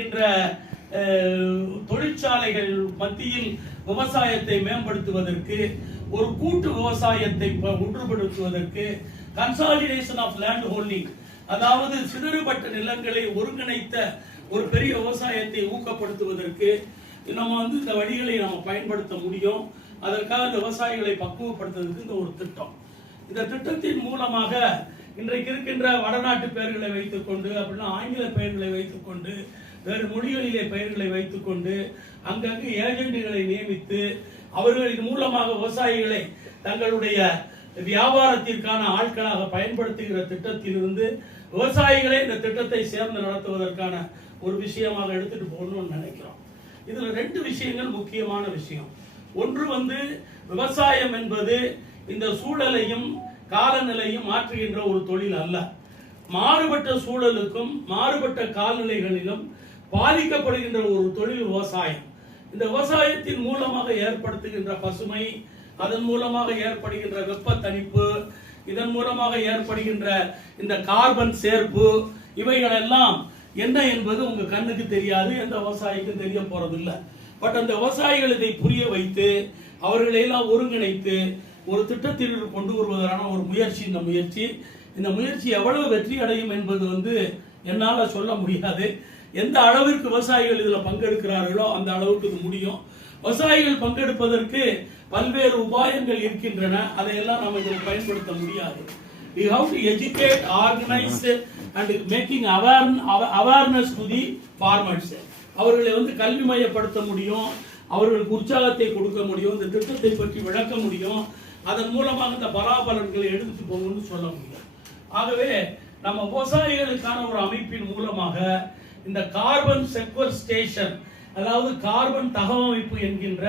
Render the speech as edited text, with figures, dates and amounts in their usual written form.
வருகின்ற தொழிற்சாலைகள் மத்தியில் விவசாயத்தை மேம்படுத்துவதற்கு, ஒரு கூட்டு விவசாயத்தை ஒன்றுபடுத்துவதற்கு, கன்சாலிடேஷன் ஆஃப் லேண்ட் ஹோல்டிங், அதாவது சிதறுபட்ட நிலங்களை ஒருங்கிணைத்த ஒரு பெரிய விவசாயத்தை ஊக்கப்படுத்துவதற்கு நம்ம இந்த வழிகளை நம்ம பயன்படுத்த முடியும். அதற்காக இந்த விவசாயிகளை பக்குவப்படுத்துவதற்கு இந்த ஒரு திட்டம். இந்த திட்டத்தின் மூலமாக இன்றைக்கு இருக்கின்ற வடநாட்டு பெயர்களை வைத்துக்கொண்டு, அப்படின்னா ஆங்கில பெயர்களை வைத்துக்கொண்டு, வேறு மொழிகளிலே பெயர்களை வைத்துக்கொண்டு அங்கங்கு ஏஜென்ட்டுகளை நியமித்து அவர்களின் மூலமாக விவசாயிகளை தங்களுடைய வியாபாரத்திற்கான ஆட்களாக பயன்படுத்துகிற திட்டத்திலிருந்து விவசாயிகளை இந்த திட்டத்தை சேர்ந்து நடத்துவதற்கான ஒரு விஷயமாக எடுத்துட்டு போகணும்னு நினைக்கிறோம். இதுல 2 விஷயங்கள் முக்கியமான விஷயம். ஒன்று விவசாயம் என்பது இந்த சூழலையும் காலநிலையும் மாற்றுகின்ற ஒரு தொழில் அல்ல. மாறுபட்ட சூழலுக்கும் மாறுபட்ட காலநிலைகளிலும் பாதிக்கப்படுகின்ற ஒரு தொழில் விவசாயம். இந்த விவசாயத்தின் மூலமாக ஏற்படுத்துகின்ற பசுமை, அதன் மூலமாக ஏற்படுகின்ற வெப்ப தணிப்பு, இதன் மூலமாக ஏற்படுகின்ற இந்த கார்பன் சேர்ப்பு, இவைகள் எல்லாம் என்ன என்பது உங்க கண்ணுக்கு தெரியாது, எந்த விவசாயிக்கும் தெரிய போறதில்லை. பட் அந்த விவசாயிகள் இதை புரிய வைத்து அவர்களை எல்லாம் ஒருங்கிணைத்து ஒரு திட்டத்தில் கொண்டு வருவதற்கான ஒரு முயற்சி. இந்த முயற்சி எவ்வளவு வெற்றி அடையும் என்பது என்னால சொல்ல முடியாது. எந்த அளவிற்கு விவசாயிகள் இதுல பங்கெடுக்கிறார்களோ அந்த அளவுக்கு இது முடியும். விவசாயிகள் பங்கெடுப்பதற்கு பல்வேறு உபாயங்கள் இருக்கின்றன. அதையெல்லாம் நாம் இதில் பயன்படுத்த முடியாது. We have to educate, organize and making awareness to the farmers. அவர்களை கல்விமயப்படுத்த முடியும், அவர்களுக்கு உற்சாகத்தை கொடுக்க முடியும், இந்த திட்டத்தை பற்றி விளக்க முடியும், அதன் மூலமாக இந்த பலாபலன்களை எடுத்துட்டு போகணும்னு சொல்ல முடியும். ஆகவே நம்ம விவசாயிகளுக்கான ஒரு அமைப்பின் மூலமாக இந்த கார்பன் செக்வஸ்ட்ரேஷன், அதாவது கார்பன் தகவமைப்பு என்கின்ற